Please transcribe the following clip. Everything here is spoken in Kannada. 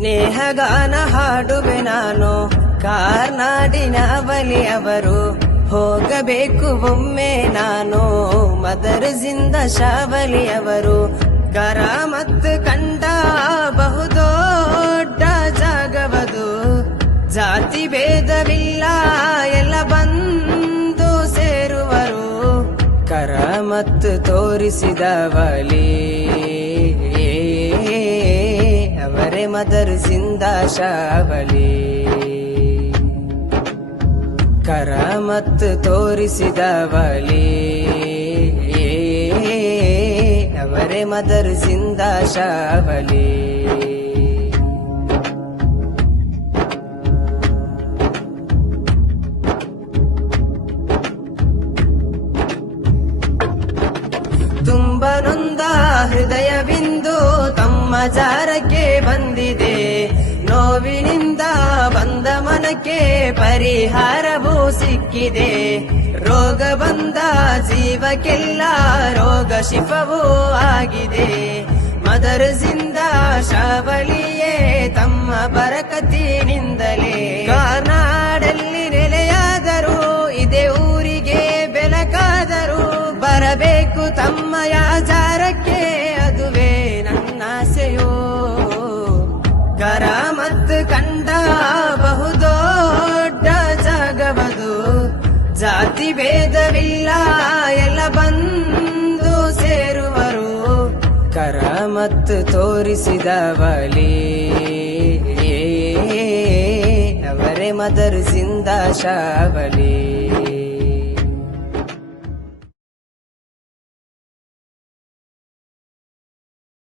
ಸ್ನೇಹಗಾನ ಹಾಡುವೆ ನಾನು ಕಾರ್ನಾಡಿನ ಬಲಿಯವರು ಹೋಗಬೇಕು ಒಮ್ಮೆ ನಾನು ಮದರಸಿಂದ ಶಾವಲಿಯವರು ಕರಾಮತ್ ಕಂಡ ಬಹುದೊಡ್ಡ ಜಾಗವದು ಜಾತಿ ಭೇದವಿಲ್ಲ ಎಲ್ಲ ಬಂದು ಸೇರುವರು ಕರಾಮತ್ ತೋರಿಸಿದ ಬಲಿ ಅವರೇ ಮದರಸಿಂದ ಶಾವಲಿ ಕರಾಮತ್ ತೋರಿಸಿದ ಬಲಿ ಅವರೇ ಮದರಸಿಂದ ಶಾವಲಿ ತುಂಬ ನೊಂದ ಹೃದಯವಿಂದು ತಮ್ಮ ಜಾರಕ್ಕೆ ಬಂದಿದೆ ನೋವಿನಿಂದ ಬಂದ ಮನಕ್ಕೆ ಪರಿಹಾರವೂ ಸಿಕ್ಕಿದೆ ರೋಗ ಬಂದ ಜೀವಕ್ಕೆಲ್ಲ ರೋಗ ಶಿಫವೂ ಆಗಿದೆ ಮದರಸಿಂದ ಶಾವಲಿಯೇ ತಮ್ಮ ಬರಕತ್ತಿನಿಂದಲೇ ಕಾರ್ನಾಡಲ್ಲಿ ನೆಲೆಯಾದರೂ ಇದೇ ಊರಿಗೆ ಬೆಳಕಾದರೂ ಬರಬೇಕು ತಮ್ಮಯ ಜಾರಕ್ಕೆ ಅದುವೇ ನನ್ನಾಸೆಯೋ ಕರಾಮತ್ ಕಂಡ ಬಹುದೊಡ್ಡ ಜಾಗವದು ಜಾತಿ ಭೇದವಿಲ್ಲ ಎಲ್ಲ ಬಂದು ಸೇರುವರು ಕರಾಮತ್ ತೋರಿಸಿದ ಬಲಿ ಅವರೇ ಮದರಸಿಂದ ಶಾವಲಿ